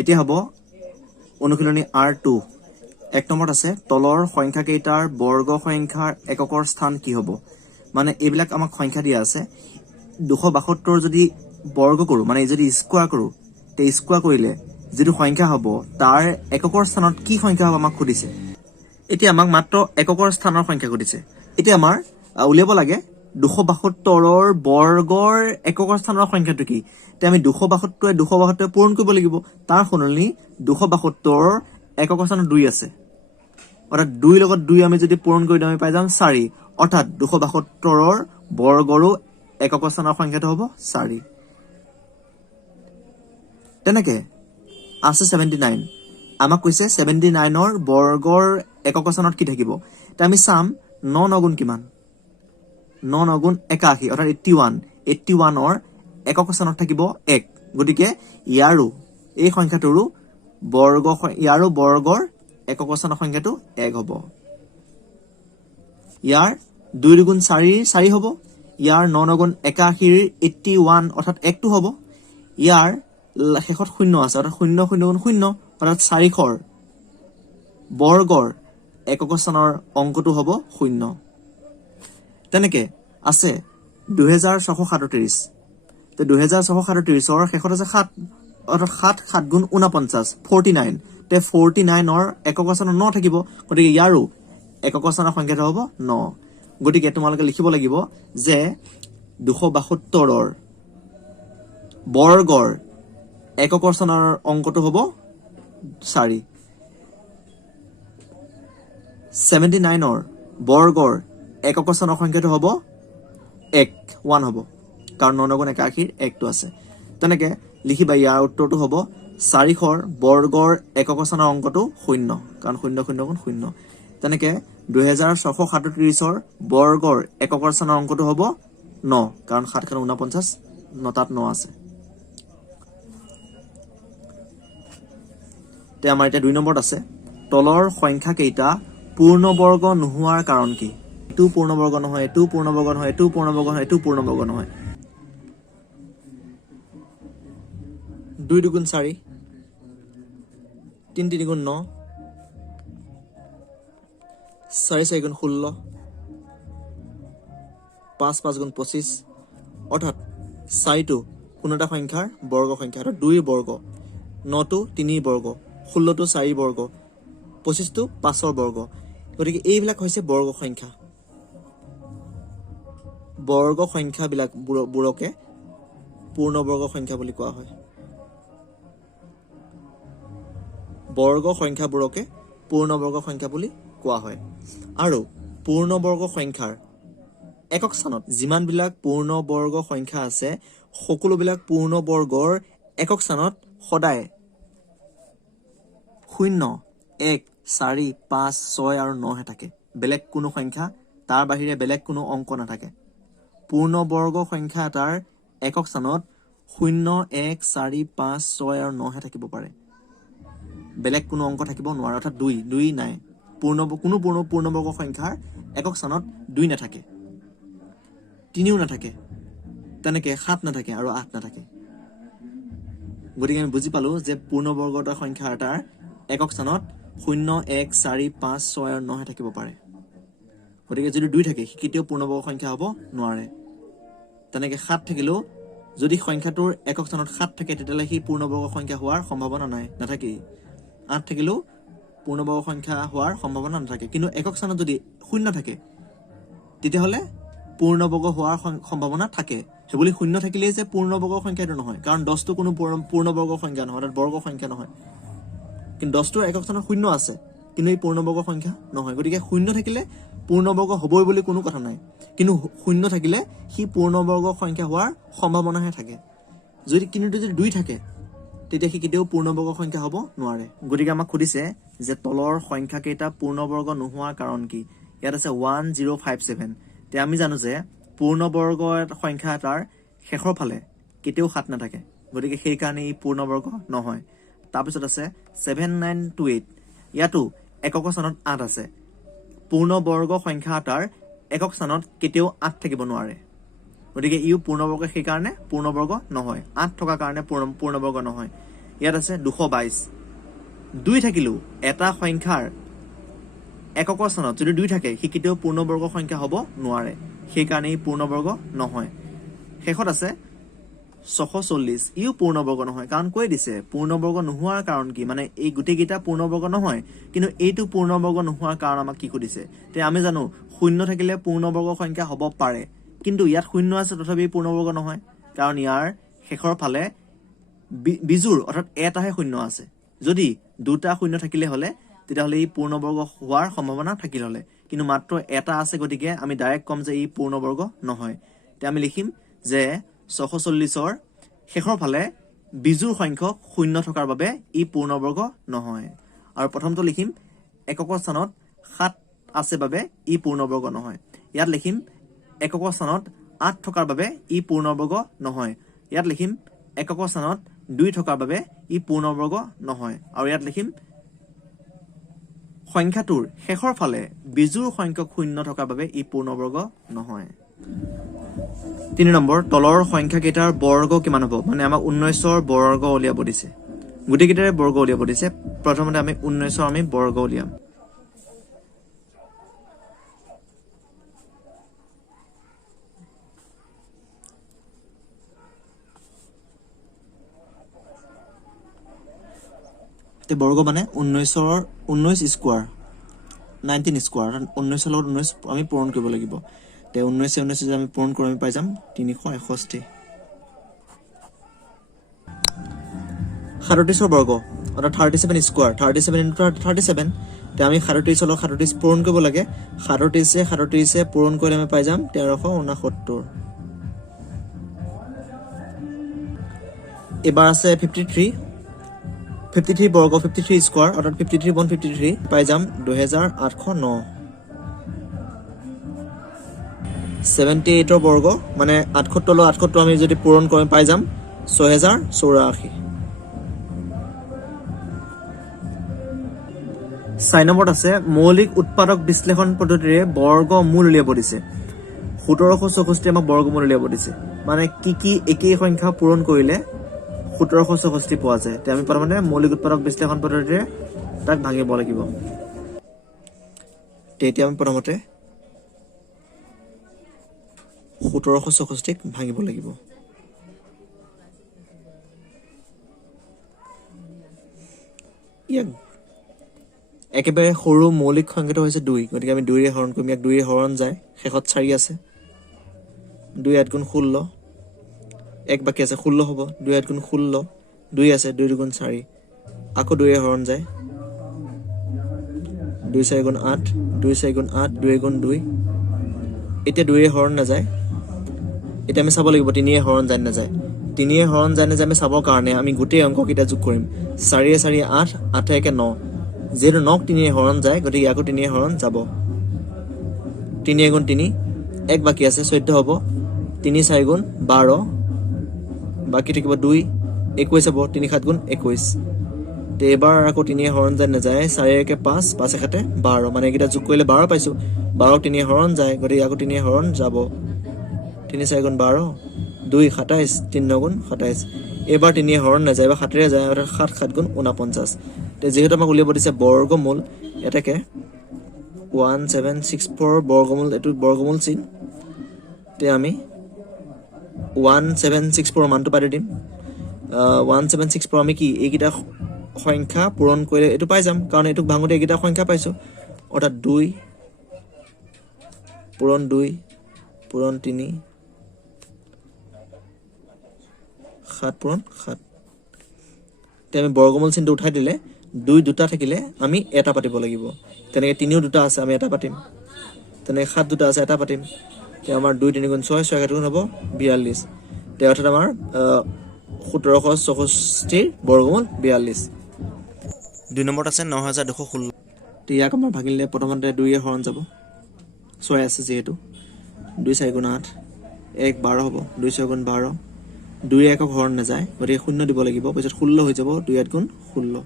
এতিয়া হ'ব অনুশীলনী R2 এক নম্বৰত আছে তলৰ সংখ্যা কেইটাৰ বৰ্গ সংখ্যাৰ এককৰ স্থান কি হ'ব মানে এইবিলাক আমাক সংখ্যা দিয়া আছে 272 যদি বৰ্গ কৰো মানে যদি স্কোয়াৰ কৰো তে স্কোয়াৰ কৰিলে যেটো সংখ্যা হ'ব তাৰ এককৰ স্থানত কি সংখ্যা হ'ব আমাক খুদিছে এতিয়া আমাক মাত্ৰ এককৰ স্থানৰ সংখ্যা খুদিছে এতিয়া আমাৰ উলিয়াব লাগে 272 ৰ বৰ্গৰ এককৰ স্থানৰ সংখ্যাটো কি তে আমি 272 পূৰণ কৰিব লাগিব তাৰ সলনি 272 ৰ এককৰ স্থানত 2 আছে অৰ্থাৎ 2 লগত 2 আমি যদি পূৰণ কৰি দিওঁ আমি পাই যাম 4 অৰ্থাৎ 272 ৰ বৰ্গৰো এককৰ স্থানৰ সংখ্যাটো হ'ব 4 তেনেকে আছে 79 আমাক কৈছে 79 ৰ বৰ্গৰ এককৰ স্থানত কি থাকিব তে আমি চাম 9 9 গুণ কিমান 9 9 গুণ 81 অৰ্থাৎ 81 ৰ এককৰ স্থানত থাকিব 1 গতিকে ইয়াৰো এই সংখ্যাটোৰো ইয়াৰো বৰ্গৰ এককৰ স্থানৰ সংখ্যাটো 1 হ'ব ইয়াৰ 2 গুণ 4 হ'ব ইয়াৰ 9 9 গুণ 81 ৰ 81 অৰ্থাৎ 1 টো হ'ব ইয়াৰ শেষত 0 আছে অৰ্থাৎ 0 0 গুণ 0 অৰ্থাৎ 400 ৰ বৰ্গৰ এককৰ স্থানৰ অংকটো হ'ব 0 তেনেকে আছে 2637 তে 2637 ৰ শেষত আছে 7 অৰ্থাৎ 7 গুণ 49 49 তে 49 ৰ এককৰ স্থানত 9 থাকিব গতিকে ইয়াৰো এককৰ স্থানৰ সংখ্যাটো হ'ব 9 গতিকে তোমালোকে লিখিব লাগিব যে 272 ৰ বৰ্গৰ এককৰ স্থানৰ অংকটো হ'ব 4 79 ৰ বৰ্গৰ এককৰ স্থানৰ সংখ্যাটো হ'ব 1 হ'ব কাৰণ 9 9 গুণ 81 1 টো আছে তেনেকে লিখিবা ইয়াৰ উত্তৰটো হ'ব 400 ৰ বৰ্গৰ এককৰ স্থানৰ অংকটো 0 কাৰণ 0 0 গুণ 0 তেনেকে 2637 ৰ বৰ্গৰ এককৰ স্থানৰ অংকটো হ'ব 9 কাৰণ 7 গুণ 49 9 তাত 9 আছে তে আমাৰ এটা 2 নম্বৰত আছে তলৰ সংখ্যা কেইটা পূৰ্ণবৰ্গ নোহোৱাৰ কাৰণ কি এটো পূৰ্ণবৰ্গ নহয় এটো পূৰ্ণবৰ্গ নহয় এটো পূৰ্ণবৰ্গ নহয় এটো পূৰ্ণবৰ্গ নহয় 2 2 গুণ 4 3 3 গুণ 9 4 4 গুণ 16 5 5 গুণ 25 অৰ্থাৎ 4 টো কোনোটা সংখ্যাৰ বৰ্গ সংখ্যা আৰু 2 বৰ্গ 9 টো 3 বৰ্গ 16 টো 4 বৰ্গ 25 টো 5 ৰ বৰ্গ গতিকে এইবিলাক হৈছে বৰ্গ সংখ্যা বৰ্গ সংখ্যাবিলাক বুৰকে পূৰ্ণবৰ্গ সংখ্যা বুলি কোৱা হয় বৰ্গ সংখ্যাবোৰকে পূৰ্ণবৰ্গ সংখ্যা বুলি কোৱা হয় আৰু পূৰ্ণবৰ্গ সংখ্যাৰ একক স্থানত যিমানবিলাক পূৰ্ণবৰ্গ সংখ্যা আছে সকলোবিলাক পূৰ্ণবৰ্গৰ একক স্থানত সদায় 0 1 4 5 6 আৰু 9 হে থাকে বেলেগ কোনো সংখ্যা তাৰ বাহিৰে বেলেগ কোনো অংক নাথাকে পূৰ্ণবৰ্গ সংখ্যা এটাৰ একক স্থানত 0 1 4 5 6 আৰু 9 হে থাকিব পাৰে বেলেগ কোনো অংক থাকিব নোৱাৰে অৰ্থাৎ 2 নাই কোনো পূৰ্ণবৰ্গ সংখ্যাৰ একক স্থানত 2 নাথাকে 3ও নাথাকে তেনেকে 7 নাথাকে আৰু 8 নাথাকে গতিকে আমি বুজি পালো যে পূৰ্ণবৰ্গ সংখ্যা এটাৰ একক স্থানত 0 1 4 5 6 আৰু 9 হে থাকিব পাৰে গতিকে যদি 2 থাকে কেতিয়াও পূৰ্ণবৰ্গ সংখ্যা হ'ব নোৱাৰে তেনেকে 7 থাকিলেও যদি সংখ্যাটোৰ একক স্থানত 7 থাকে তেতিয়ালে হি পূৰ্ণবৰ্গ সংখ্যা হোৱাৰ সম্ভাৱনা নাথাকে 8 থাকিলেও পূৰ্ণবৰ্গ সংখ্যা হোৱাৰ সম্ভাৱনা নাথাকে কিন্তু একক স্থানত যদি 0 থাকে তেতিয়াহলে পূৰ্ণবৰ্গ হোৱাৰ সম্ভাৱনা থাকে হেবুলি 0 থাকিলেই যে পূৰ্ণবৰ্গ সংখ্যাটো নহয় কাৰণ 10 টো কোনো পূৰ্ণবৰ্গ সংখ্যা নহয় অৰ্থাৎ বৰ্গ সংখ্যা নহয় কিন্তু 10 টোৰ একক স্থানত 0 আছে কিন্তু এই পূৰ্ণবৰ্গ সংখ্যা নহয় গতিকে 0 থাকিলে পূৰ্ণবৰ্গ হ'বই বুলি কোনো কথা নাই কিন্তু 0 থাকিলে হি পূৰ্ণবৰ্গ সংখ্যা হোৱাৰ সম্ভাৱনাহে থাকে যদি 2 থাকে তেতিয়া হি কেতিয়াও পূৰ্ণবৰ্গ সংখ্যা হ'ব নোৱাৰে গতিকে আমাক খুদিছে যে তলৰ সংখ্যা কেইটা পূৰ্ণবৰ্গ নোহোৱাৰ কাৰণ কি ইয়াত আছে 1057 তে আমি জানো যে পূৰ্ণবৰ্গ সংখ্যা এটাৰ শেষৰ ফালে কেতিয়াও 7 নাথাকে গতিকে সেই কাৰণে ই পূৰ্ণবৰ্গ নহয় তাৰপিছত আছে 7928 ইয়াতো একক স্থানত 8 আছে পূৰ্ণবৰ্গ সংখ্যা এটাৰ একক স্থানত কেতিয়াও 8 থাকিব নোৱাৰে গতিকে ইও পূৰ্ণবৰ্গ সেই কাৰণে পূৰ্ণবৰ্গ নহয় 8 থকা কাৰণে পূৰ্ণবৰ্গ নহয় ইয়াত আছে 222 2 থাকিলেও এটা সংখ্যাৰ এককৰ স্থানত যদি 2 থাকে সি কেতিয়াও পূৰ্ণবৰ্গ সংখ্যা হ'ব নোৱাৰে সেইকাৰণে ই পূৰ্ণবৰ্গ নহয় শেষত আছে 640 ইও পূৰ্ণবৰ্গ নহয় কাৰণ কৈ দিছে পূৰ্ণবৰ্গ নোহোৱাৰ কাৰণ কি মানে এই গুটেকিটা পূৰ্ণবৰ্গ নহয় কিন্তু এইটো পূৰ্ণবৰ্গ নোহোৱাৰ কাৰণ আমাক কি কৈছে তে আমি জানো শূন্য থাকিলে পূৰ্ণবৰ্গ সংখ্যা হ'ব পাৰে কিন্তু ইয়াত শূন্য আছে তথাপি পূৰ্ণবৰ্গ নহয় কাৰণ ইয়াৰ শেষৰ ফালে বিজুৰ অৰ্থাৎ এটাহে শূন্য আছে যদি দুটা শূন্য থাকিলে হলে তেতিয়াহলে ই পূৰ্ণবৰ্গ হোৱাৰ সম্ভাৱনা থাকিল হলে কিন্তু মাত্ৰ এটা আছে গতিকে আমি ডাইৰেক্ট কম যে ই পূৰ্ণবৰ্গ নহয় তে আমি লিখিম যে 640ৰ শেষৰ ফালে বিজুৰ সংখ্যক শূন্য থকাৰ বাবে ই পূৰ্ণবৰ্গ নহয় আৰু প্ৰথমটো লিখিম এককৰ স্থানত 7 আছে বাবে ই পূৰ্ণবৰ্গ নহয় ইয়াত লিখিম এককৰ স্থানত 8 থকাৰ বাবে ই পূৰ্ণবৰ্গ নহয় ইয়াত লিখিম এককৰ স্থানত 2 থকাৰ বাবে ই পূৰ্ণবৰ্গ নহয় আৰু ইয়াত লিখিম সংখ্যাটোৰ শেষৰ ফালে বিজুৰ সংখ্যক শূন্য থকাৰ বাবে ই পূৰ্ণবৰ্গ নহয় 3 নম্বৰ তলৰ সংখ্যা কেইটাৰ বৰ্গ কিমান হ'ব মানে আমাক 19ৰ বৰ্গ উলিয়াব দিছে গুটি কেইটাৰে বৰ্গ উলিয়াব দিছে প্ৰথমতে আমি 19ৰ আমি বৰ্গ উলিয়াম তে বৰ্গ মানে 19 স্কয়াৰ 19 স্কয়াৰ 19 লগত 19 আমি পূৰণ কৰিব লাগিব তে 19 যদি আমি পূৰণ কৰো আমি পাই যাম 361 37 বৰ্গ অৰ্থাৎ 37 স্কয়াৰ 37 ইনটু 37 তে আমি 37 লগত 37 পূৰণ কৰিব লাগে 37 পূৰণ কৰিলে আমি পাই যাম 1369 এবাৰ আছে 53 বৰ্গ 53 স্কয়াৰ অৰ্থাৎ 53 বন 53 পাই যাম 2809 78 বৰ্গ মানে 78 লৈ 78 আমি যদি পূৰণ কৰিম পাই যাম 6084 6 নম্বৰত আছে মৌলিক উৎপাদক বিশ্লেষণ পদ্ধতিৰে বৰ্গমূল উলিয়াব দিছে 1764 আমাক বৰ্গমূল উলিয়াব দিছে মানে কি একেই সংখ্যা পূৰণ কৰিলে 1764 পোৱা যায় তে আমি প্ৰথমতে মৌলিক উৎপাদক বিশ্লেষণ পদ্ধতিৰে তাক ভাঙিব লাগিব তে এতিয়া আমি প্ৰথমতে 1764 ভাঙিব লাগিব ইয়াক একেবাৰে সৰু মৌলিক সংখ্যাটো হৈছে 2 গতিকে আমি 2 ৰে হৰণ কৰিম ইয়াক 2 ৰে হৰণ যায় শেষত 4 আছে 2 8 গুণ 16 এক বাকি আছে 16 হ'ব 2 8 গুণ 16 2 আছে 2 গুণ 4 আকৌ 2 ৰে হৰণ যায় 2 4 গুণ 8 2 4 গুণ 8 2 গুণ 2 এতিয়া 2 ৰে হৰণ না যায় এটা আমি চাব লাগিব 3 ৰে হৰণ যায় না যায় 3 ৰে হৰণ যায় না যায় আমি চাবৰ কাৰণে আমি গোটেই অংক কেইটা যোগ কৰিম 4 4 8 8 1 9 যেটো 9 3 ৰে হৰণ যায় গতিকে আকৌ 3 ৰে হৰণ যাব 3 গুণ 3 এক বাকি আছে 14 হ'ব 3 4 গুণ 12 বাকি থাকিব 2 21 হ'ব 3 7 গুণ 21 তে এবাৰ আকৌ 3 ৰে হৰণ যায় না যায় 4 1 5 5 1 12 মানে এটা যোগ কৰিলে 12 পাইছো 12 3 ৰে হৰণ যায় গতিকে আকৌ 3 ৰে হৰণ যাব 3 4 গুণ 12 2 27 3 9 গুণ 27 এবাৰ 3 ৰে হৰণ না যায় বা 7 ৰে যায় অৰ্থাৎ 7 7 গুণ 49 তে যেহেতু আমাক উলিয়াব দিছে বৰ্গমূল এটাকে 1764 বৰ্গমূল এটো বৰ্গমূল চিন তে আমি 1764 মানটো পাই দিম 1764 আমি কি এইকিটা সংখ্যা পূৰণ কৰিলে এটো পাই যাম কাৰণ এটো ভাঙোতে এইকিটা সংখ্যা পাইছো অৰ্থাৎ 2 পূৰণ 2 পূৰণ 3 7 পূৰণ 7 তে আমি বৰ্গমূল চিনটো উঠাই দিলে 2 দুটা থাকিলে আমি এটা পাতিব লাগিব তেনেকে 3 দুটা আছে আমি এটা পাতিম তেনেকে 7 দুটা আছে এটা পাতিম তে আমাৰ 2 3 গুণ 6 6 7 গুণ হ'ব 42 তে অৰ্থাৎ আমাৰ 1764 বৰ্গমূল 42 2 নম্বৰত আছে 9216 তে ইয়াক আমাৰ ভাগিলে প্ৰথমতে 2 ৰে হৰণ যাব 6 আছে যেহেতু 2 4 গুণ 8 1 12 হ'ব 2 6 গুণ 12 2 একক হৰণ না যায় গতিকে 0 দিব লাগিব পিছত 16 হৈ যাব 2 8 গুণ 16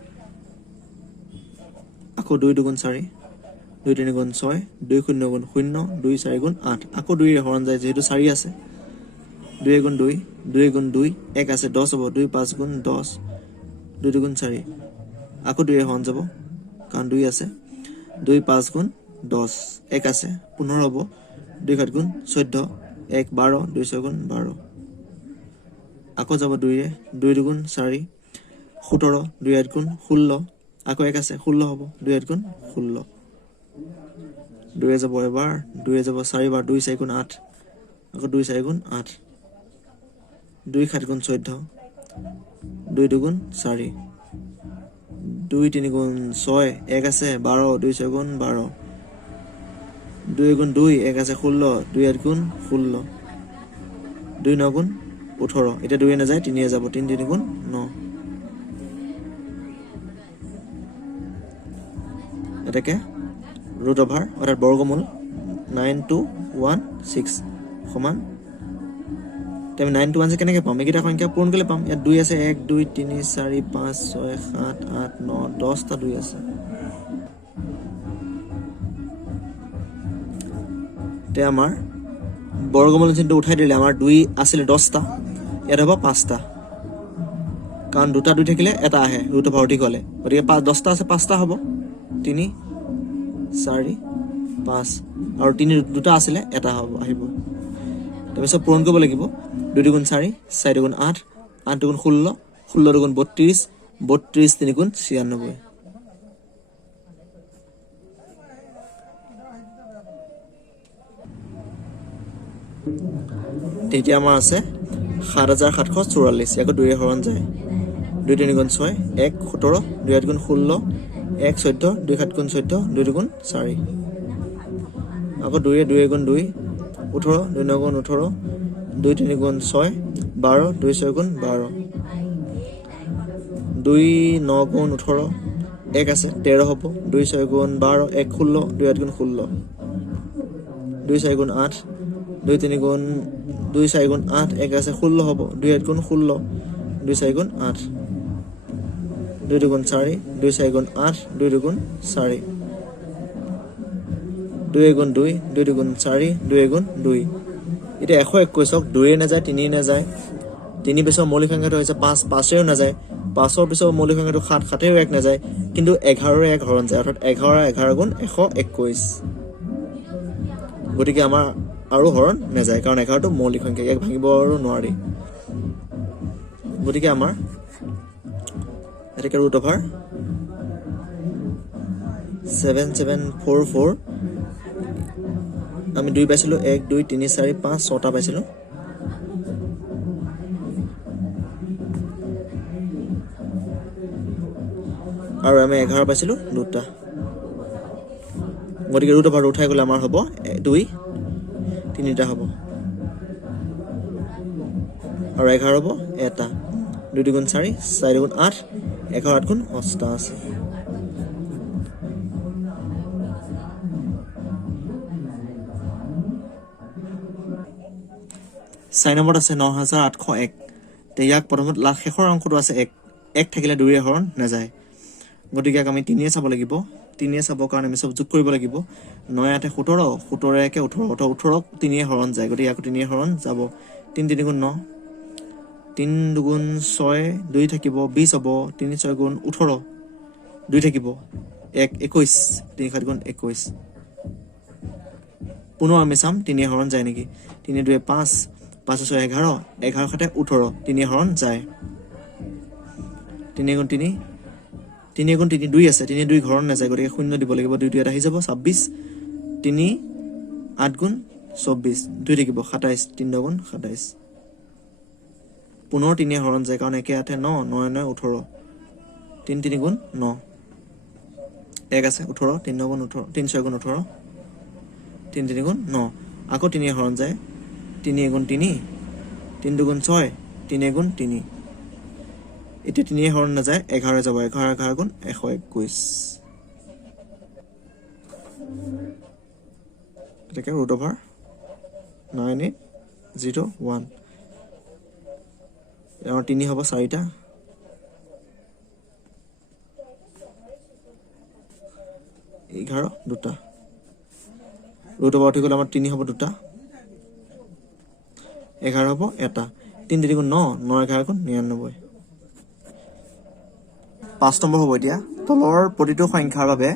আকৌ 2 2 গুণ 4 2 3 গুণ 6 2 0 গুণ 0 2 4 গুণ 8 আকৌ 2 ৰে হৰণ যায় যেহেতু 4 আছে 2 গুণ 2 2 গুণ 2 1 আছে 10 হ'ব 2 5 গুণ 10 2 2 গুণ 4 আকৌ 2 হৰণ যাব কাৰণ 2 আছে 2 5 গুণ 10 1 আছে 15 হ'ব 2 7 গুণ 14 1 12 2 6 গুণ 12 আকৌ যাব 2 ৰে 2 2 গুণ 4 17 2 8 গুণ 16 আকৌ 1 আছে 16 হ'ব 2 8 গুণ 16 2 যাব এবাৰ 2 যাব 4 বাৰ 2 4 গুণ 8 আকৌ 2 4 গুণ 8 2 7 গুণ 14 2 2 গুণ 4 2 3 গুণ 6 1 আছে 12 2 6 গুণ 12 2 গুণ 2 1 আছে 16 2 8 গুণ 16 2 9 গুণ 18 এটা 2 না যায় 3 যাব 3 3 গুণ 9 এটাকে root over অর্থাৎ বর্গমূল 9 to 1 6 সমান তেমন 9 to 1 সে কেনেকে পাম একিটা সংখ্যা পূরণ করলে পাম ইয়াত 2 আছে 1 2 3 4 5 6 7 8 9 10 টা 2 আছে তে আমার বর্গমূল চিহ্নটো উঠাই দিলে আমার 2 আছিল 10 টা ইয়াত হবে 5 টা কারণ দুটা 2 থাকিলে এটা আহে root over ঠিক হলে গতিকে 10 টা আছে 5 টা হবে 3 4 5 আৰু 3 দুটা আছিল এটা হ'ব আহিব তাৰপিছত পূৰণ কৰিব লাগিব 2 গুণ 4 4 গুণ 8 8 গুণ 16 16 গুণ 32 32 3 গুণ 96 তেতিয়া আমাৰ আছে 7744 ইয়াক 2 হৰণ যায় 2 3 গুণ 6 1 17 2 8 গুণ 16 1 14 2 7 গুণ 14 2 গুণ 4 আকৌ 2 2 গুণ 2 18 2 9 গুণ 18 2 3 গুণ 6 12 2 6 গুণ 12 2 9 গুণ 18 1 আছে 13 হ'ব 2 6 গুণ 12 1 16 2 8 গুণ 16 2 4 গুণ 8 2 3 গুণ 2 4 গুণ 8 1 আছে 16 হ'ব 2 8 গুণ 16 2 4 গুণ 8 2 গুণ 4 2 4 গুণ 8 2 গুণ 4 2 গুণ 2 2 গুণ 4 2 গুণ 2 এটা 121ক 2 না যায় 3 না যায় 3 পিছৰ মৌলিক সংখ্যাটো হৈছে 5 5এও না যায় 5ৰ পিছৰ মৌলিক সংখ্যাটো 7 7এও 1 না যায় কিন্তু 11 ৰে 1 হৰণ যায় অৰ্থাৎ 11 11 গুণ 121 গতিকে আমাৰ আৰু হৰণ না যায় কাৰণ 11 টো মৌলিক সংখ্যা এক ভাঙিব আৰু নোৱাৰি গতিকে আমাৰ এটাকে root over 7744 আমি 2 পাইছিলো 1 2 3 4 5 6টা পাইছিলো আৰু আমি 11 পাইছিলো দুটা গতিকে root over উঠাই গলে আমাৰ হ'ব 2 তিনিটা হ'ব আৰু 11 হ'ব এটা 2 গুণ 4 4 গুণ 8 11 8 গুণ 88 4 নম্বৰত আছে 9801 তে ইয়াক প্ৰথমত শেষৰ অংকটো আছে 1 1 থাকিলে 2 ৰে হৰণ না যায় গতিকে আমি 3 এ চাব লাগিব 3 এ চাব কাৰণে আমি সব যোগ কৰিব লাগিব 9 8 17 17 1 18 18 3 এ হৰণ যায় গতিকে ইয়াক 3 এ হৰণ যাব 3 3 গুণ 9 3 গুণ 6 2 থাকিব 20 হ'ব 3 6 গুণ 18 2 থাকিব 1 21 3 7 গুণ 21 পুনৰ আমি চাম 3 হৰণ যায় নেকি 3 2 5 5 6 11 11 7 18 3 হৰণ যায় 3 গুণ 3 3 গুণ 3 2 আছে 3 2 হৰণ না যায় গতিকে 0 দিব লাগিব 2 2 আহি যাব 26 3 8 গুণ 24 2 থাকিব 27 3 গুণ 27 পুনৰ 3 হৰণ যায় কাৰণ 1 8 9 9 9 18 3 3 গুণ 9 1 আছে 18 3 গুণ 18 3 6 গুণ 18 3 3 গুণ 9 আকৌ 3 হৰণ যায় 3 গুণ 3 3 গুণ 6 3 গুণ 3 এটা 3 হৰণ না যায় 11 যাব 11 11 গুণ 121 এটাকে root over 9801 और 3 হব 4টা 11 দুটা root over ঠিক হলে আমাৰ 3 হব দুটা 11 হব এটা 3 3 গুণ 9 9 11 গুণ 99 5 নম্বৰ হ'ব এতিয়া তলৰ প্ৰতিটো সংখ্যাৰ বাবে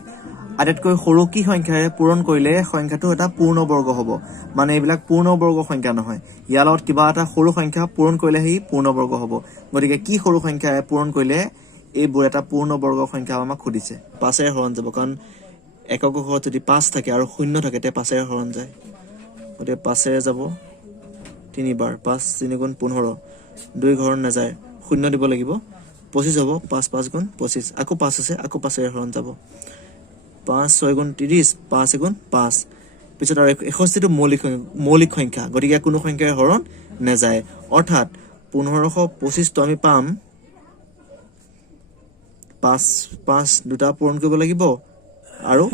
আটাইতকৈ সৰু কি সংখ্যাৰে পূৰণ কৰিলে সংখ্যাটো এটা পূৰ্ণবৰ্গ হ'ব মানে এইবিলাক পূৰ্ণবৰ্গ সংখ্যা নহয় ইয়াৰ লগত কিবা এটা সৰু সংখ্যা পূৰণ কৰিলে হি পূৰ্ণবৰ্গ হ'ব গতিকে কি সৰু সংখ্যাৰে পূৰণ কৰিলে এইবোৰ এটা পূৰ্ণবৰ্গ সংখ্যা আমাক খুদিছে 5 এৰে হৰণ যাব কাৰণ একক ঘৰত যদি 5 থাকে আৰু 0 থাকে তে 5 এৰে হৰণ যায় গতিকে 5 এৰে যাব 3 বাৰ 5 3 গুণ 15 2 ঘৰত নাযায় 0 দিব লাগিব 25 হ'ব 5 5 গুণ 25 আকৌ 5 আছে আকৌ 5 এৰে হৰণ যাব 5 6 গুণ 30 5 গুণ 5 পিছত আৰু 61 টো মৌলিক সংখ্যা গতিকে কোনো সংখ্যাৰ হৰণ নাযায় অৰ্থাৎ 1525 টো আমি পাম 5 5 দুটা পূৰণ কৰিব লাগিব আৰু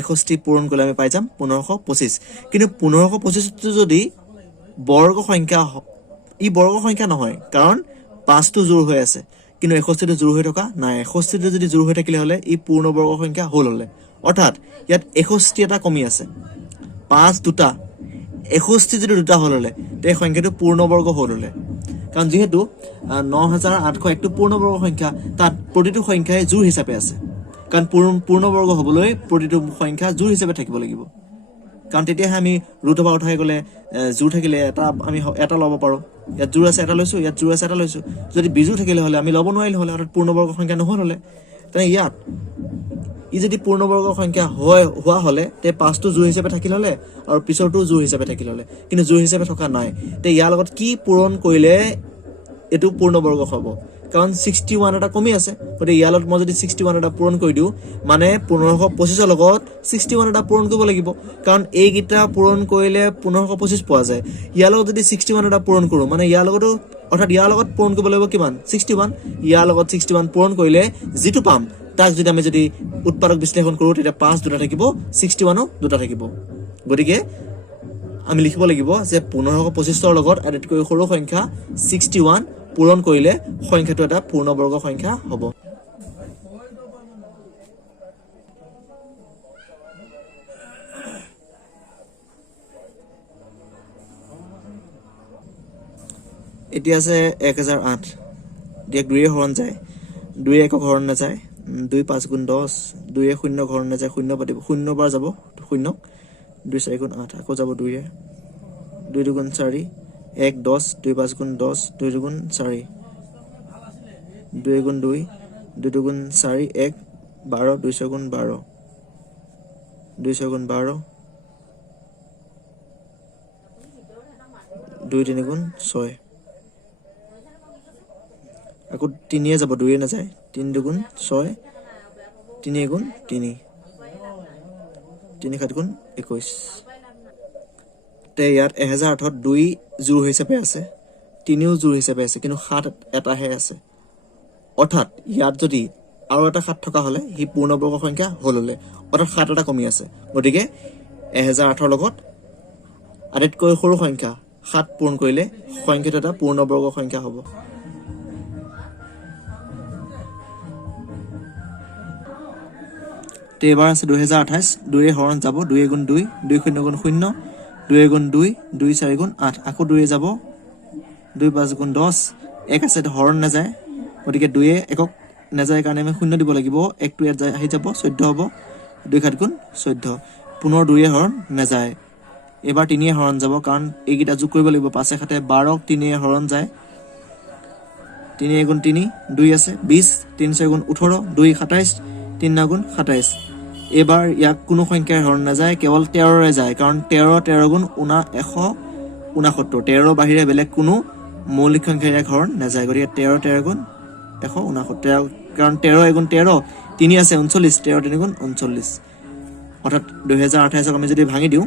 61 পূৰণ কৰিলে আমি পাই যাম 1525 কিন্তু 1525 টো যদি বৰ্গ সংখ্যা ই বৰ্গ সংখ্যা নহয় কাৰণ 5 টো জোৰ হৈ আছে কিন্তু 61 টো জোৰ হৈ থকা নাই 61 টো যদি জোৰ হৈ থাকিলে হলে ই পূৰ্ণবৰ্গ সংখ্যা হল হলে অৰ্থাৎ ইয়াত 61 এটা কমি আছে 5 দুটা 61 যদি দুটা হল হলে তে সংখ্যাটো পূৰ্ণবৰ্গ হল হলে কাৰণ যেহেতু 9801 টো পূৰ্ণবৰ্গ সংখ্যা তাত প্ৰতিটো সংখ্যাই জোৰ হিচাপে আছে কাৰণ পূৰ্ণবৰ্গ হবলৈ প্ৰতিটো সংখ্যা জোৰ হিচাপে থাকিব লাগিব কাৰণ তেতিয়া আমি ৰুট অফ উঠাই গলে জোৰ থাকিলে এটা আমি এটা লব পাৰো ইয়াত জোৰ আছে এটা লৈছো ইয়াত জোৰ আছে এটা লৈছো যদি বিজোৰ থাকিলে হলে আমি লব নোৱাৰিলে হলে অৰ্থাৎ পূৰ্ণবৰ্গ সংখ্যা নহল হলে তেনে ইয়াত ই যদি পূৰ্ণবৰ্গ সংখ্যা হোৱা হলে তে 5 টো জোৰ হিচাপে থাকিল হলে আৰু পিছৰটো জোৰ হিচাপে থাকিল হলে কিন্তু জোৰ হিচাপে থকা নাই তে ইয়াৰ লগত কি পূৰণ কৰিলে এটো পূৰ্ণবৰ্গ হ'ব কাৰণ 61 এটা কমি আছে গতে ইয়াৰ লগত মই যদি 61 এটা পূৰণ কৰি দিও মানে 1525 ৰ লগত 61 এটা পূৰণ কৰিব লাগিব কাৰণ এই গিটা পূৰণ কৰিলে 1525 পোৱা যায় ইয়াৰ লগত যদি 61 এটা পূৰণ কৰো মানে ইয়াৰ লগতো অৰ্থাৎ ইয়াৰ লগত পূৰণ কৰিব লাগিব কিমান 61 ইয়াৰ লগত 61 পূৰণ কৰিলে যেটো পাম তাক যদি আমি যদি উৎপাদক বিশ্লেষণ কৰো তেতিয়া 5 দুটা থাকিব 61 দুটা থাকিব গতিকে আমি লিখিব লাগিব যে 1525 ৰ লগত আটাইতকৈ সৰু সংখ্যা 61 পূৰণ কৰিলে সংখ্যাটো এটা পূৰ্ণবৰ্গ সংখ্যা হ'ব এতিয়া আছে 1008 দিয়ক 2 এ হৰণ যায় 2 একক হৰণ নাযায় 2 5 গুণ 10 2 এ 0 হৰণ নাযায় 0 পাতিব 0 বাৰ যাব 0 2 4 গুণ 8 আকৌ যাব 2 এ 2 2 গুণ 4 1 10 2 5 গুণ 10 2 2 গুণ 4 2 গুণ 2 2 2 গুণ 4 1 12 2 6 গুণ 12 2 6 গুণ 12 2 3 গুণ 6 আকৌ 3 এ যাব 2 এ নাযায় 3 2 গুণ 6 3 গুণ 3 3 7 গুণ 21 তে ইয়াত 1008 2 জোৰ হিচাপে আছে 3ও জোৰ হিচাপে আছে কিন্তু 7 এটাহে আছে অৰ্থাৎ ইয়াত যদি আৰু এটা 7 থকা হলে হি পূৰ্ণবৰ্গ সংখ্যা হল হলে অৰ্থাৎ 7 এটা কমি আছে গতিকে 1008 ৰ লগত আটাইতকৈ সৰু সংখ্যা 7 পূৰণ কৰিলে সংখ্যাটো এটা পূৰ্ণবৰ্গ সংখ্যা হ'ব তে এবাৰ আছে 2028 2 এ হৰণ যাব 2 গুণ 2 2 0 গুণ 0 2 গুণ 2 2 4 গুণ 8 আকৌ 2 এ যাব 2 5 গুণ 10 এক আছে হৰণ নাযায় গতিকে 2 এ একক নাযায় কাৰণে আমি 0 দিব লাগিব 1 টো ইয়াত আহি যাব 14 হ'ব 2 7 গুণ 14 পুনৰ 2 এ হৰণ নাযায় এবাৰ 3 এ হৰণ যাব কাৰণ এইগিটা যোগ কৰিব লাগিব 5 এ 7 12 3 এ হৰণ যায় 3 গুণ 3 2 আছে 20 3 6 গুণ 18 2 27 3 গুণ 27 এবাৰ ইয়াক কোনো সংখ্যাৰ হৰণ নাযায় কেৱল 13 ৰে যায় কাৰণ 13 গুণ 169 13 বাহিৰে বেলেগ কোনো মৌলিক সংখ্যাৰ হৰণ নাযায় গতিকে 13 গুণ 169 কাৰণ 13 গুণ 13 3 আছে 39 13 3 গুণ 39 অৰ্থাৎ 2028 আমি যদি ভাঙি দিও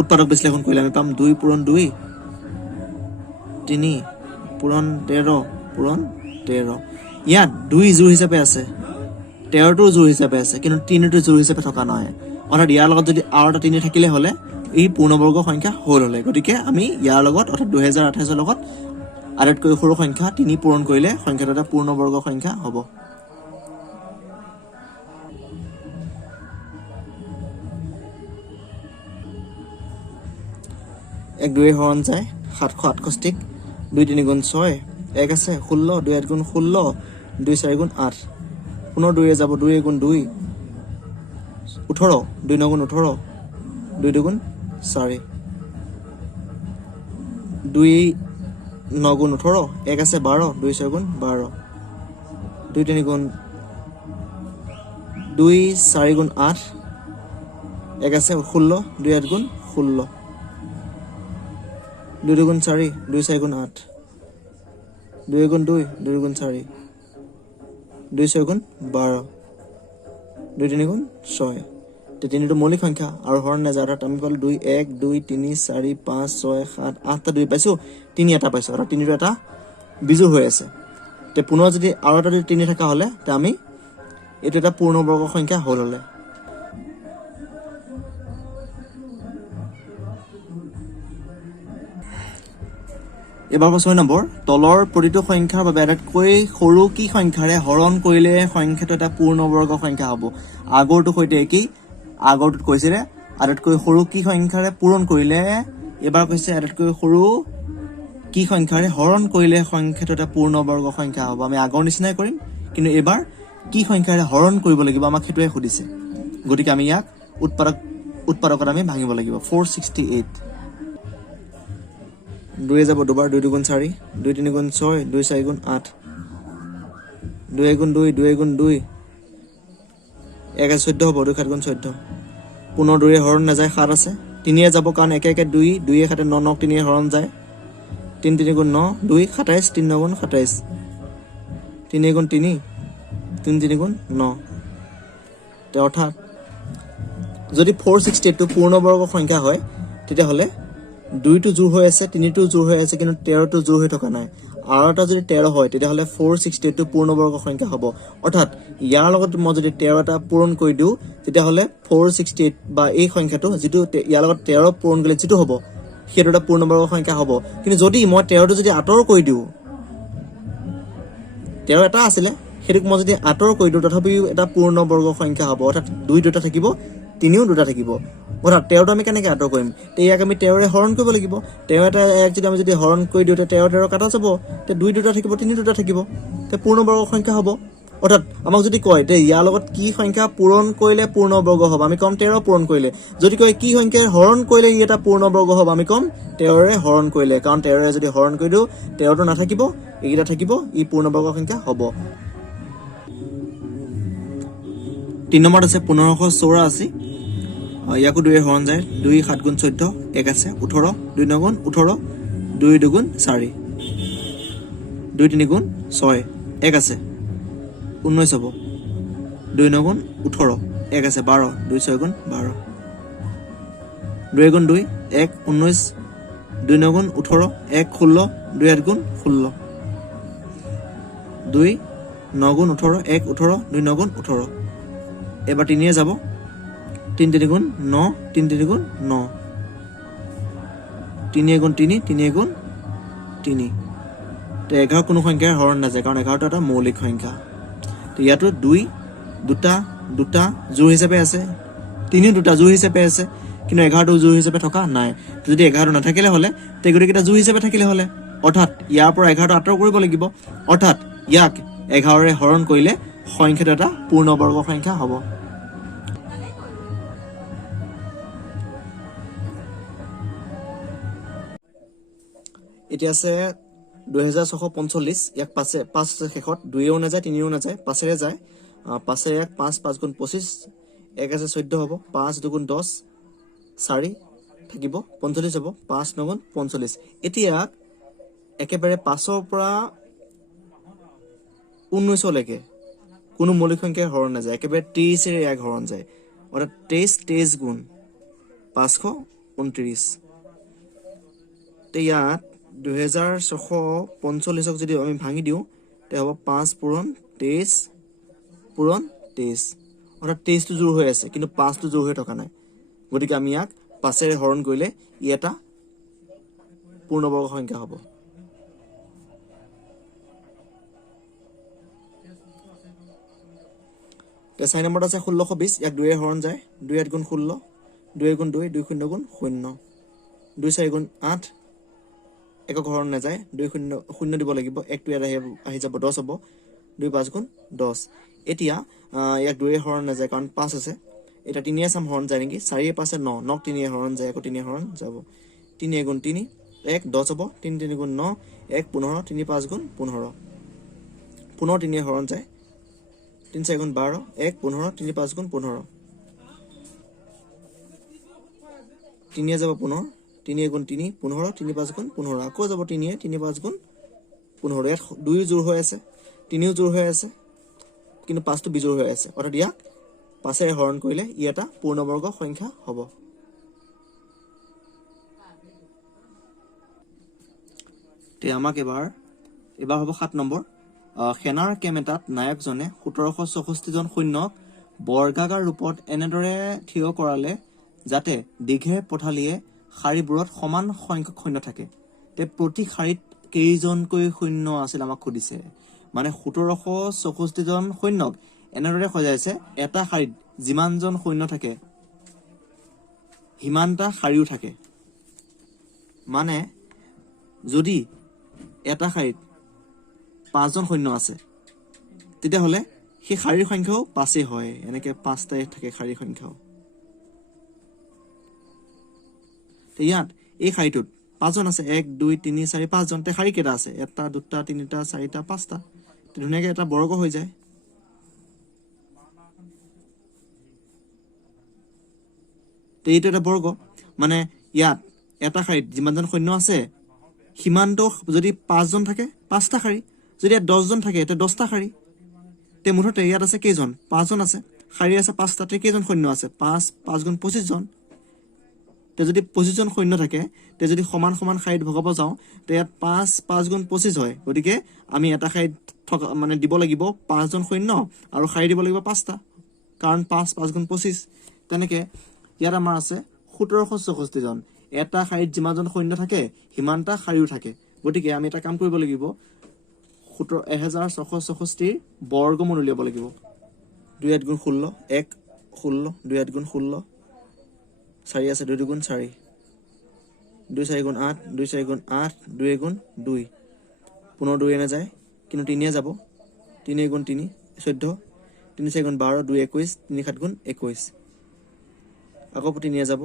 উৎপাদক বিশ্লেষণ কৰিলে আমি পাম 2 পূৰণ 2 3 পূৰণ 13 পূৰণ 13 ইয়াত 2 জোৰ হিচাপে আছে 13 টো জোৰ হিচাপে আছে কিন্তু 3 টো জোৰ হিচাপে থকা নহয় অৰ্থাৎ ইয়াৰ লগত যদি আৰু এটা 3 থাকিলে হলে এই পূৰ্ণবৰ্গ সংখ্যা হল হলে গতিকে আমি ইয়াৰ লগত অৰ্থাৎ 2028 ৰ লগত আটাইতকৈ সৰু সংখ্যা 3 পূৰণ কৰিলে সংখ্যাটো এটা পূৰ্ণবৰ্গ সংখ্যা হ'ব 1 2 হৰণ যায় 768 2 3 গুণ 6 1 আছে 16 2 8 গুণ 16 2 4 গুণ 8 পুনৰ 2 যাব 2 গুণ 2 18 2 9 গুণ 18 2 2 গুণ 4 2 9 গুণ 18 1 আছে 12 2 4 গুণ 12 2 3 গুণ 2 4 গুণ 8 1 আছে 16 2 8 গুণ 16 2 2 গুণ 4 2 4 গুণ 8 2 গুণ 2 2 গুণ 4 2 6 গুণ 12 2 3 গুণ 6 তে তিনিটো মৌলিক সংখ্যা আৰু হৰণ নাযায় অৰ্থাৎ আমি পালো 2 1 2 3 4 5 6 7 8টা 2 পাইছো 3 এটা পাইছো আৰু তিনিটো এটা বিজোড় হৈ আছে তে পুনৰ যদি আৰু এটা যদি 3 থকা হলে তে আমি এটো এটা পূৰ্ণবৰ্গ সংখ্যা হল হলে এবাৰ 6 নম্বৰ তলৰ প্ৰতিটো সংখ্যাৰ বাবে আটাইতকৈ সৰু কি সংখ্যাৰে হৰণ কৰিলে সংখ্যাটো এটা পূৰ্ণবৰ্গ সংখ্যা হ'ব আগৰটো সৈতে একেই আগৰটোত কৈছিলে আটাইতকৈ সৰু কি সংখ্যাৰে পূৰণ কৰিলে এবাৰ কৈছে আটাইতকৈ সৰু কি সংখ্যাৰে হৰণ কৰিলে সংখ্যাটো এটা পূৰ্ণবৰ্গ সংখ্যা হ'ব আমি আগৰ নিচিনাই কৰিম কিন্তু এবাৰ কি সংখ্যাৰে হৰণ কৰিব লাগিব আমাক হেতুৱে খুদিছে গতিকে আমি ইয়াক উৎপাদকত আমি ভাঙিব লাগিব 468 2 যাব দুবাৰ 2 গুণ 4 2 3 গুণ 6 2 4 গুণ 8 2 গুণ 2 2 গুণ 2 1 14 হ'ব 2 7 গুণ 14 পুনৰ 2 হৰণ নাযায় 7 আছে 3 যাব কাৰণ 1 1 2 2 7 9 9 3 হৰণ যায় 3 3 গুণ 9 2 27 3 9 গুণ 27 3 গুণ 3 3 3 গুণ 9 তে অৰ্থাৎ যদি 468 টো পূৰ্ণবৰ্গ সংখ্যা হয় তেতিয়া হলে 2 টো জোৰ হৈ আছে 3 টো জোৰ হৈ আছে কিন্তু 13 টো জোৰ হৈ থকা নাই আৰু এটা যদি 13 হয় তেতিয়া হলে 468 টো পূৰ্ণবৰ্গ সংখ্যা হ'ব অৰ্থাৎ ইয়াৰ লগত মই যদি 13 টা পূৰণ কৰি দিও তেতিয়া হলে 468 বা এই সংখ্যাটো যেটো ইয়াৰ লগত 13 পূৰণ কৰিলে যেটো হ'ব সেইটো এটা পূৰ্ণবৰ্গ সংখ্যা হ'ব কিন্তু যদি মই 13 টো যদি আঁতৰ কৰি দিও 13 এটা আছিল হেতুক মই যদি আঁতৰ কৰি দিও তথাপিও এটা পূৰ্ণবৰ্গ সংখ্যা হ'ব অৰ্থাৎ 2 দুটা থাকিব 3 দুটা থাকিব অৰ্থাৎ 13 টো আমি কেনেকৈ আঁতৰ কৰিম তে ইয়াক আমি 13 ৰে হৰণ কৰিব লাগিব 13 এটা এক যদি আমি যদি হৰণ কৰি দিও তে 13 13 কাটা যাব তে 2 দুটা থাকিব 3 দুটা থাকিব তে পূৰ্ণবৰ্গ সংখ্যা হ'ব অৰ্থাৎ আমাক যদি কয় তে ইয়াৰ লগত কি সংখ্যা পূৰণ কৰিলে পূৰ্ণবৰ্গ হ'ব আমি কম 13 পূৰণ কৰিলে যদি কয় কি সংখ্যাৰ হৰণ কৰিলে ই এটা পূৰ্ণবৰ্গ হ'ব আমি কম 13 ৰে হৰণ কৰিলে কাৰণ 13 ৰে যদি হৰণ কৰি দিও 13 টো নাথাকিব এইটা থাকিব ই পূৰ্ণবৰ্গ সংখ্যা হ'ব 3 নম্বৰত আছে 1584 ইয়াকো 2 হৰণ যায় 2 7 গুণ 14 1 আছে 18 2 9 গুণ 18 2 2 গুণ 4 2 3 গুণ 6 1 আছে 19 হ'ব 2 9 গুণ 18 1 আছে 12 2 6 গুণ 12 2 গুণ 2 1 19 2 9 গুণ 18 1 16 2 8 গুণ 16 2 9 গুণ 18 1 18 2 9 গুণ 18 এবাৰ 3 যাব 3 3 গুণ 9 3 3 গুণ 9 3 গুণ 3 3 গুণ 3 তে 11 কোনো সংখ্যাৰ হৰণ নাযায় কাৰণ 11টা এটা মৌলিক সংখ্যা তে ইয়াতো 2 দুটা জোড় হিচাপে আছে 3 দুটা জোড় হিচাপে আছে কিন্তু 11টো জোড় হিচাপে থকা নাই যদি 11টো নাথাকিলে হলে তে গৰিকেটা জোড় হিচাপে থাকিলে হলে অৰ্থাৎ ইয়াৰ পৰা 11টো আঁতৰ কৰিব লাগিব অৰ্থাৎ ইয়াক 11 ৰে হৰণ কৰিলে সংখ্যাটো এটা পূৰ্ণবৰ্গ সংখ্যা হ'ব এতিয়া আছে 2645 ইয়াক পাছে 5 শেষত 2ও নাযায় 3ও নাযায় 5ৰে যায় 5 1 5 5 গুণ 25 1 আছে 14 হ'ব 5 2 গুণ 10 4 থাকিব 45 হ'ব 5 9 গুণ 45 এতিয়া একেবাৰে 5ৰ পৰা 19 লৈকে কোনো মৌলিক সংখ্যাৰ হৰণ নাযায় একেবাৰে 30 ৰে এক হৰণ যায় অৰ্থাৎ 23 গুণ 529 তে ইয়াত 2645ক যদি আমি ভাঙি দিও তে হ'ব 5 পূৰণ 23 পূৰণ 23 অৰ্থাৎ 23 টো জোড় হৈ আছে কিন্তু 5 টো জোড় হৈ থকা নাই গতিকে আমি ইয়াক 5 ৰে হৰণ কৰিলে ই এটা পূৰ্ণবৰ্গ সংখ্যা হ'ব তে 4 নম্বৰত আছে 1620 ইয়াক 2 ৰে হৰণ যায় 2 8 গুণ 16 2 গুণ 2 2 0 গুণ 0 2 4 গুণ 8 একক হৰণ নাযায় 2 শূন্য শূন্য দিব লাগিব 1 টো ইয়াত আহি যাব 10 হ'ব 2 5 গুণ 10 এতিয়া ইয়াক 2 হৰণ নাযায় কাৰণ 5 আছে এটা 3 চাম হৰণ যায় নেকি 4 5 9 9 3 হৰণ যায় আকৌ 3 হৰণ যাব 3 গুণ 3 1 10 হ'ব 3 3 গুণ 9 1 15 3 5 গুণ 15 পুনৰ 3 হৰণ যায় 3 4 গুণ 12 1 15 3 5 গুণ 15 3 যাব পুনৰ 3 গুণ 3 15 3 5 গুণ 15 আকৌ যাব 3 3 5 গুণ 15 ইয়াত 2 জোৰ হৈ আছে 3 জোৰ হৈ আছে কিন্তু 5টো বিজোৰ হৈ আছে অৰ্থাৎ ইয়াক 5 হৰণ কৰিলে ই এটা পূৰ্ণবৰ্গ সংখ্যা হ'ব তে আমাক এবাৰ হ'ব 7 নম্বৰ সেনাৰ কেম এটাত নায়কজনে 1764 জন সৈন্যক বৰ্গাকাৰ ৰূপত এনেদৰে থিয় কৰালে যাতে দীঘে পথালিয়ে শাৰীবোৰত সমান সংখ্যক সৈন্য থাকে তে প্ৰতি শাৰীত কেইজনকৈ সৈন্য আছিল আমাক সুধিছে মানে 1764 জন সৈন্যক এনেদৰে সজাইছে এটা শাৰীত যিমানজন সৈন্য থাকে হিমানটা শাৰীও থাকে মানে যদি এটা শাৰীত 5 জন সৈন্য আছে তেতিয়াহ'লে সেই শাৰীৰ সংখ্যাও 5 হয় এনেকে 5টাই থাকে শাৰীৰ সংখ্যাও ইয়াত এই শাৰীটোত 5 জন আছে 1 2 3 4 5 জন তে শাৰী কেইটা আছে 1 2 3 4 5টা ধুনীয়াকৈ এটা বৰ্গ হৈ যায় তে এইটো এটা বৰ্গ মানে ইয়াত এটা শাৰীত যিমানজন সৈন্য আছে সিমানটো যদি 5 জন থাকে 5টা শাৰী যদি ইয়াত 10 জন থাকে তে 10টা শাৰী তে মুঠতে ইয়াত আছে কেইজন 5 জন আছে শাৰী আছে 5টা তে কেইজন সৈন্য আছে 5 5 গুণ 25 জন তে যদি 25 জন সৈন্য থাকে তে যদি সমান সমান শাৰীত ভগাব যাওঁ তে ইয়াত 5 5 গুণ 25 হয় গতিকে আমি এটা শাৰীত থকা মানে দিব লাগিব 5 জন সৈন্য আৰু শাৰী দিব লাগিব 5টা কাৰণ 5 5 গুণ 25 তেনেকে ইয়াত আমাৰ আছে 1764 জন এটা শাৰীত যিমানজন সৈন্য থাকে হিমানটা শাৰীও থাকে গতিকে আমি এটা কাম কৰিব লাগিব 1664 বৰ্গমূল উলিয়াব লাগিব 2 8 গুণ 16 1 16 2 8 গুণ 16 4 আছে 2 গুণ 4 2 4 গুণ 8 2 4 গুণ 8 2 গুণ 2 পুনৰ 2 নাযায় কিন্তু 3 যাব 3 গুণ 3 14 3 4 গুণ 12 2 21 3 7 গুণ 21 আকৌ 3 যাব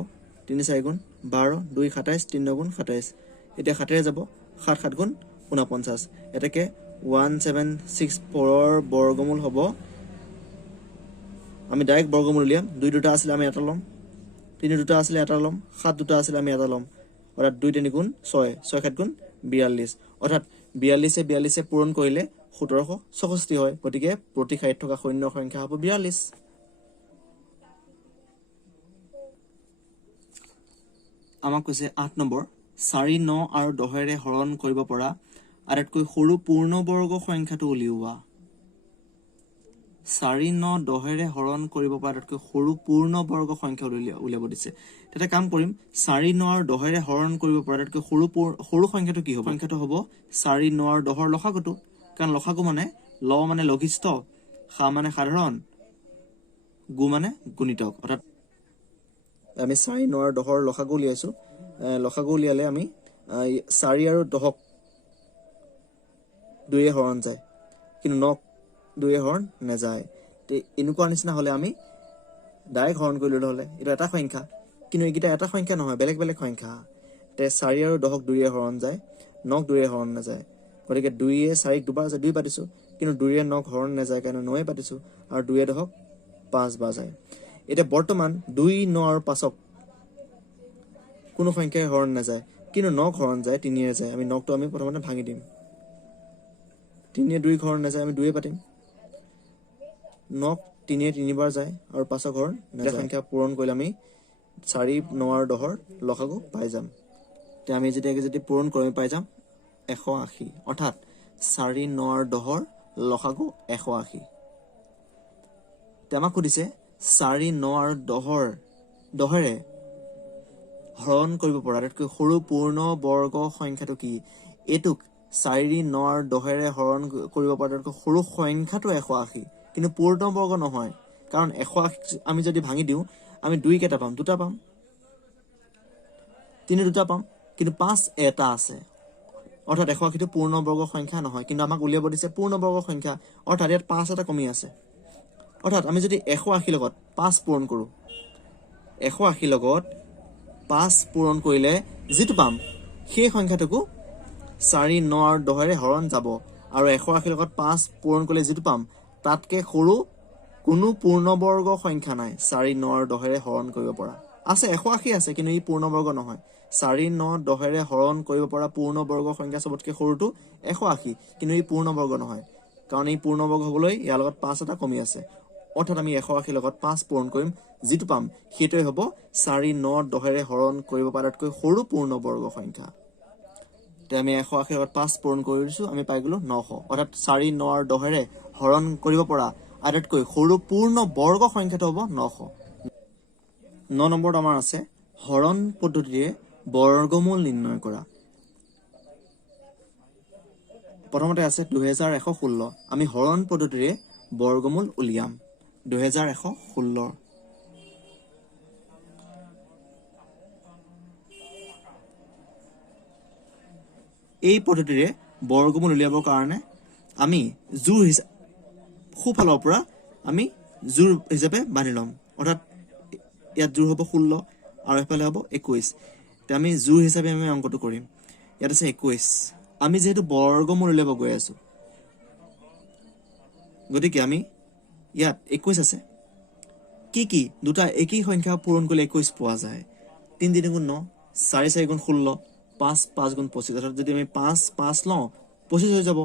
3 4 গুণ 12 2 27 3 গুণ 27 এতিয়া 7 যাব 7 7 গুণ 49 এটাকে 1764 বৰ্গমূল হ'ব আমি ডাইৰেক্ট বৰ্গমূল উলিয়াম 2 দুটা আছিল আমি এটা ল'ম 3 দুটা আছিল এটা ল'ম 7 দুটা আছিল আমি এটা ল'ম অৰ্থাৎ 2 3 গুণ 6 6 7 গুণ 42 অৰ্থাৎ 42 পূৰণ কৰিলে 1764 হয় গতিকে প্ৰতি শাৰীত থকা সৈন্যৰ সংখ্যা হ'ব 42 আমাক কৈছে 8 নম্বৰ 4 9 আৰু 10ৰে হৰণ কৰিব পৰা আটাইতকৈ সৰু পূৰ্ণবৰ্গ সংখ্যাটো উলিওৱা 4 9 10ৰে হৰণ কৰিব পৰা আটাইতকৈ সৰু পূৰ্ণবৰ্গ সংখ্যা উলিয়াব দিছে তেতে কাম কৰিম 4 9 আৰু 10ৰে হৰণ কৰিব পৰা আটাইতকৈ সৰু সংখ্যাটো কি হ'ব সংখ্যাটো হ'ব 4 9 আৰু 10ৰ লসাগুটো কাৰণ লসাগু মানে ল মানে লঘিষ্ঠ সা মানে সাধাৰণ গু মানে গুণিতক অৰ্থাৎ আমি 4 9 আৰু 10ৰ লসাগু উলিয়াইছো লসাগু উলিয়ালে আমি 4 আৰু 10ক 2 হৰণ যায় কিন্তু 9ক 2 হৰণ নাযায় তে এনেকুৱা নিচিনা হলে আমি ডাইৰেক্ট হৰণ কৰিলে হলে এটা এটা সংখ্যা কিন্তু এইকেইটা এটা সংখ্যা নহয় বেলেগ বেলেগ সংখ্যা তে 4 আৰু 10ক 2 হৰণ যায় 9ক 2 হৰণ নাযায় গতিকে 2 4ক দুবাৰ যায় 2 পাতিছো কিন্তু 2 9ক হৰণ নাযায় কাৰণ 9 পাতিছো আৰু 2 10ক 5 বাৰ যায় এটা বৰ্তমান 2 9 আৰু 5ক কোনো সংখ্যাই হৰণ নাযায় কিন্তু 9ক হৰণ যায় 3 যায় আমি 9টো আমি প্ৰথমতে ভাঙি দিম 3 2 হৰণ নাযায় আমি 2 পাতিম 9ক 3 3বাৰ যায় আৰু 5ক হৰণ নাযায় সংখ্যা পূৰণ কৰিলে আমি 4 9 আৰু 10ৰ লসাগু পাই যাম তে আমি যদি পূৰণ কৰি পাই যাম 180 অৰ্থাৎ 4 9 আৰু 10ৰ লসাগু 180 তে আমাক সুধিছে 4 9 আৰু 10ৰে হৰণ কৰিব পৰা আটাইতকৈ সৰু পূৰ্ণ বৰ্গ সংখ্যাটো কি এইটোক 4 9 আৰু 10ৰে হৰণ কৰিব পৰা আটাইতকৈ সৰু সংখ্যাটো 180 কিন্তু পূৰ্ণ বৰ্গ নহয় কাৰণ 180 আমি যদি ভাঙি দিওঁ আমি 2 কেইটা পাম 2টা পাম 3 2টা পাম কিন্তু 5 এটা আছে অৰ্থাৎ 180টো পূৰ্ণবৰ্গ সংখ্যা নহয়, কিন্তু আমাক উলিয়াব দিছে পূৰ্ণবৰ্গ সংখ্যা, অৰ্থাৎ ইয়াত 5 এটা কমি আছে। অৰ্থাৎ আমি যদি 180 লগত 5 পূৰণ কৰোঁ, 180 লগত 5 পূৰণ কৰিলে যিটো পাম সেই সংখ্যাটোকো 4, 9 আৰু 10ৰে হৰণ যাব। আৰু 180 লগত 5 পূৰণ কৰিলে যিটো পাম তাতকৈ সৰু কোনো পূৰ্ণবৰ্গ সংখ্যা নাই 4, 9 আৰু 10ৰে হৰণ কৰিব পৰা। আছে 180 আছে, কিন্তু ই পূৰ্ণবৰ্গ নহয়। 4, 9, 10ৰে হৰণ কৰিব পৰা পূৰ্ণবৰ্গ সংখ্যা চবতকৈ সৰুটো 180, কিন্তু ই পূৰ্ণবৰ্গ নহয়, কাৰণ ই পূৰ্ণবৰ্গ হ'বলৈ ইয়াৰ লগত 5 এটা কমি আছে। অৰ্থাৎ আমি 180 লগত 5 পূৰণ কৰিম, যিটো পাম সেইটোৱে হ'ব 4, 9, 10ৰে হৰণ কৰিব পৰাতকৈ সৰু পূৰ্ণবৰ্গ সংখ্যা। এতিয়া আমি 180 লগত 5 পূৰণ কৰি দিছোঁ, আমি পাই গ'লোঁ 900। অৰ্থাৎ 4, 9 আৰু 10ৰে হৰণ কৰিব পৰা আটাইতকৈ সৰু পূৰ্ণ বৰ্গ সংখ্যাটো হ'ব 900। 9 নম্বৰত আমাৰ আছে হৰণ পদ্ধতিৰে বৰ্গমূল নিৰ্ণয় কৰা। প্ৰথমতে আছে 2116। আমি হৰণ পদ্ধতিৰে বৰ্গমূল উলিয়াম 2116। এই পদ্ধতিৰে বৰ্গমূল উলিয়াবৰ কাৰণে আমি জোৰ সোঁফালৰ পৰা আমি জোৰ হিচাপে বান্ধি ল'ম। অৰ্থাৎ ইয়াত জোৰ হ'ব 16 আৰু এফালে হ'ব 21। এতিয়া আমি জোৰ হিচাপে আমি অংকটো কৰিম। ইয়াত আছে 21। আমি যিহেতু বৰ্গমূল উলিয়াব গৈ আছোঁ, গতিকে আমি ইয়াত 21 আছে। কি দুটা একেই সংখ্যা পূৰণ কৰিলে 21 পোৱা যায়? 3 3 গুণ 9, 4 4 গুণ 16, 5 5 গুণ 25। অৰ্থাৎ যদি আমি 5 5 লওঁ 25 হৈ যাব,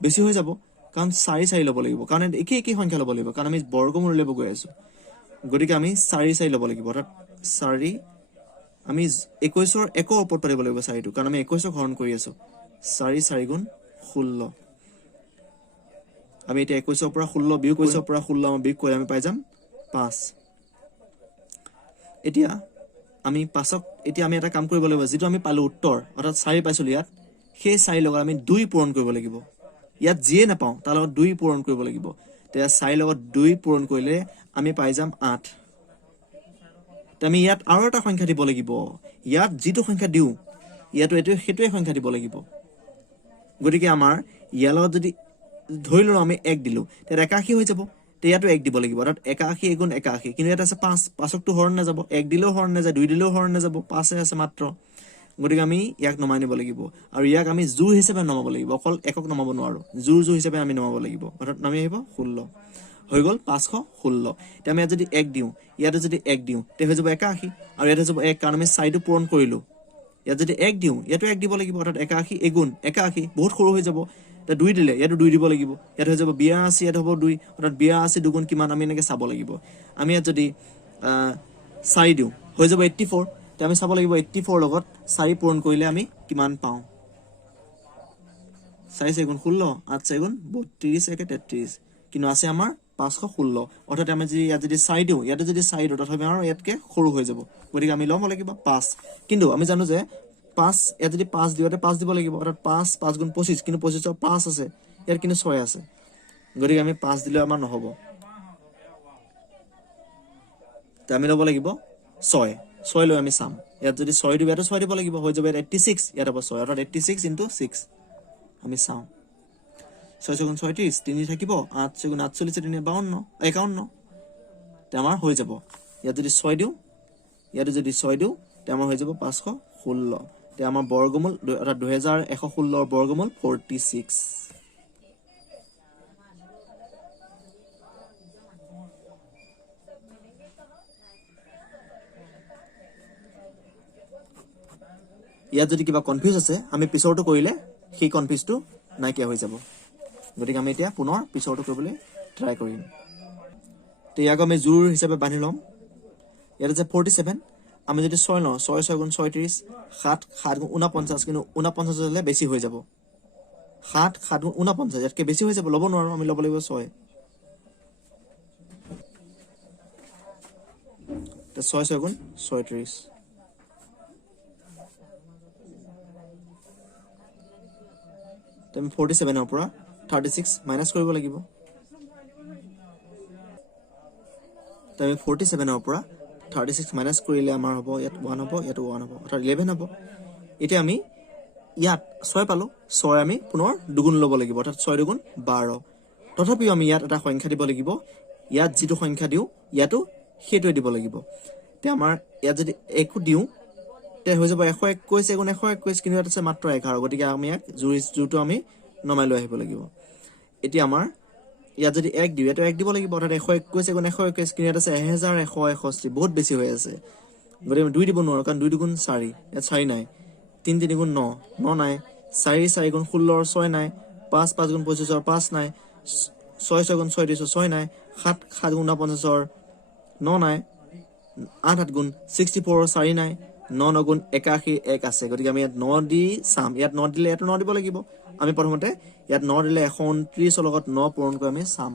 বেছি হৈ যাব, কাৰণ 4 4 ল'ব লাগিব, কাৰণ একেই সংখ্যা ল'ব লাগিব, কাৰণ আমি বৰ্গমূল উলিয়াব গৈ আছোঁ। গতিকে আমি 4 4 ল'ব লাগিব। অৰ্থাৎ 4 আমি 21ৰ 1ৰ ওপৰত পাতিব লাগিব 4টো, কাৰণ আমি 21ক হৰণ কৰি আছোঁ। 4 4 গুণ 16। আমি এতিয়া 21ৰ পৰা 16 বিয়োগ 21ৰ পৰা 16 আমি বিয়োগ কৰিলে আমি পাই যাম 5। এতিয়া আমি 5ক এতিয়া আমি এটা কাম কৰিব লাগিব, যিটো আমি পালোঁ উত্তৰ, অৰ্থাৎ 4 পাইছিলোঁ ইয়াত, সেই 4 লগত আমি 2 পূৰণ কৰিব লাগিব। ইয়াত যিয়ে নাপাওঁ তাৰ লগত 2 পূৰণ কৰিব লাগিব। তেতিয়া 4 লগত 2 পূৰণ কৰিলে আমি পাই যাম 8। আমি ইয়াত আৰু এটা সংখ্যা দিব লাগিব। ইয়াত যিটো সংখ্যা দিওঁ ইয়াতো সেইটোৱে সংখ্যা দিব লাগিব। গতিকে আমাৰ ইয়াৰ লগত যদি ধৰি লওঁ আমি 1 দিলোঁ, তেতিয়া 81 হৈ যাব। ইয়াতো 1 দিব লাগিব। অৰ্থাৎ 81 গুণ 81, কিন্তু ইয়াত আছে 5, 5কটো হৰণ নাযাব, 1 দিলেও হৰণ নাযায়, 2 দিলেও হৰণ নাযাব, 5 আছে মাত্ৰ। গতিকে আমি ইয়াক নমাই নিব লাগিব, আৰু ইয়াক আমি জোৰ হিচাপে নমাব লাগিব, অকল 1ক নমাব নোৱাৰোঁ, জোৰ হিচাপে আমি নমাব লাগিব। অৰ্থাৎ নামি আহিব 16, হৈ গ'ল 516। এতিয়া আমি ইয়াত যদি 1 দিওঁ, ইয়াতে যদি 1 দিওঁ, তেতিয়া হৈ যাব 81, আৰু ইয়াত হৈ যাব 1, কাৰণ আমি 4টো পূৰণ কৰিলোঁ। ইয়াত যদি 1 দিওঁ, ইয়াতো 1 দিব লাগিব। অৰ্থাৎ 81 এগুণ 81 বহুত সৰু হৈ যাব। এতিয়া 2 দিলে ইয়াতো 2 দিব লাগিব, ইয়াত হৈ যাব 82, ইয়াত হ'ব 2। অৰ্থাৎ 82 দুগুণ কিমান আমি এনেকৈ চাব লাগিব। আমি ইয়াত যদি 4 দিওঁ, হৈ যাব 84। এতিয়া আমি চাব লাগিব 84ৰ লগত 4 পূৰণ কৰিলে আমি কিমান পাওঁ। 4 4 গুণ 16, 8 4 গুণ 32, 33, কিন্তু আছে আমাৰ 516। অৰ্থাৎ আমি যদি ইয়াত যদি 4 দিওঁ, ইয়াতে যদি 4 দিওঁ, তথাপি আমাৰ ইয়াতকৈ সৰু হৈ যাব। গতিকে আমি ল'ব লাগিব 5। কিন্তু আমি জানো যে 5, ইয়াত যদি 5 দিওঁ, ইয়াতে 5 দিব লাগিব। অৰ্থাৎ 5 5 গুণ 25, কিন্তু 25ৰ 5 আছে, ইয়াত কিন্তু 6 আছে। গতিকে আমি 5 দিলেও আমাৰ নহ'ব। আমি ল'ব লাগিব 6। 6 লৈ আমি চাম। ইয়াত যদি 6 দিওঁ, ইয়াতো 6 দিব লাগিব, হৈ যাব 86, ইয়াত হ'ব 6। অৰ্থাৎ 86 × 6 আমি চাওঁ। 6 4 গুণ 36, 3 থাকিব, 8 4 গুণ 48, 3 52, 51, তেতিয়া আমাৰ হৈ যাব। ইয়াত যদি 6 দিওঁ, ইয়াতো যদি 6 দিওঁ, তেতিয়া আমাৰ হৈ যাব 516। তেতিয়া আমাৰ বৰ্গমূল, অৰ্থাৎ 2116ৰ বৰ্গমূল 46। ইয়াত যদি কিবা কনফিউজ আছে, আমি পিছৰটো কৰিলে সেই কনফিউজটো নাইকিয়া হৈ যাব। গতিকে আমি এতিয়া পুনৰ পিছৰটো কৰিবলৈ ট্ৰাই কৰিম। তো ইয়াক আমি জোৰ হিচাপে বান্ধি ল'ম। ইয়াত আছে 47। আমি যদি 6 লওঁ, 6 6 গুণ 36, 7 7 গুণ 49, কিন্তু 49 হ'লে বেছি হৈ যাব। 7 7 গুণ 49, ইয়াতকৈ বেছি হৈ যাব, ল'ব নোৱাৰোঁ, আমি ল'ব লাগিব 6। 6 6 গুণ 36। আমি 47ৰ পৰা 36 মাইনাছ কৰিব লাগিব। আমি 47ৰ পৰা 36 মাইনাছ কৰিলে আমাৰ হ'ব, ইয়াত 1 হ'ব, ইয়াতো 1 হ'ব, অৰ্থাৎ 11 হ'ব। এতিয়া আমি ইয়াত 6 পালো 6 আমি পুনৰ দুগুণ ল'ব লাগিব অৰ্থাৎ 6 দুগুণ 12 তথাপিও আমি ইয়াত এটা সংখ্যা দিব লাগিব ইয়াত যেটো সংখ্যা দিও ইয়াতো হেটোই দিব লাগিব তে আমাৰ ইয়াত যদি 1 দিও তে হৈ যাব 121 গুণ 121 কিন্তু ইয়াত আছে মাত্ৰ 11 গতিকে আমি ইয়াক জুটো আমি নমাই লৈ আহিব লাগিব এতিয়া আমাৰ ইয়াত যদি 1 দিও এটা 1 দিব লাগিব অৰ্থাৎ 121 গুণ 121 কিন্তু ইয়াত আছে 1161 বহুত বেছি হৈ আছে গতিকে আমি 2 দিব নোৱাৰো কাৰণ 2 গুণ 4 ইয়াত 4 নাই 3 3 গুণ 9 9 নাই 4 4 গুণ 16 6 নাই 5 5 গুণ 25 5 নাই 6 6 গুণ 6 6 নাই 7 7 গুণ 50 9 নাই 8 8 গুণ 64 4 নাই 9 9 গুণ 81 1 আছে গতিকে আমি ইয়াত 9 দি চাম ইয়াত 9 দিলে ইয়াত 9 দিব লাগিব আমি প্ৰথমতে ইয়াত 9 দিলে 129 লগত 9 পূৰণ কৰি আমি চাম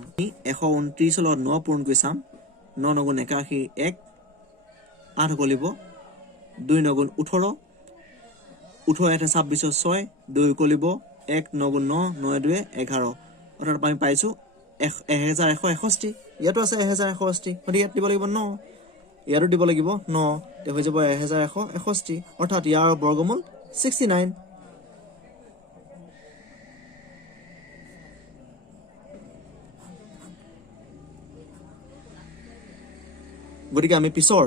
129 লগত 9 পূৰণ কৰি চাম 9 9 গুণ 81 1 8 গলিব 2 9 গুণ 18 18 এটা 26 6 2 গলিব 1 9 গুণ 9 9 2 11 অৰ্থাৎ আমি পাইছো 1161 ইয়াতো আছে 1161 গতিকে ইয়াত দিব লাগিব 9 ইয়াৰো দিব লাগিব 9 তে হৈ যাব 1161 অৰ্থাৎ ইয়াৰ বৰ্গমূল 69 গতিকে আমি পিছৰ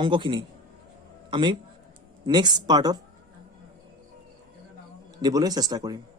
অংকখিনি আমি নেক্সট পাৰ্টত দিবলৈ চেষ্টা কৰিম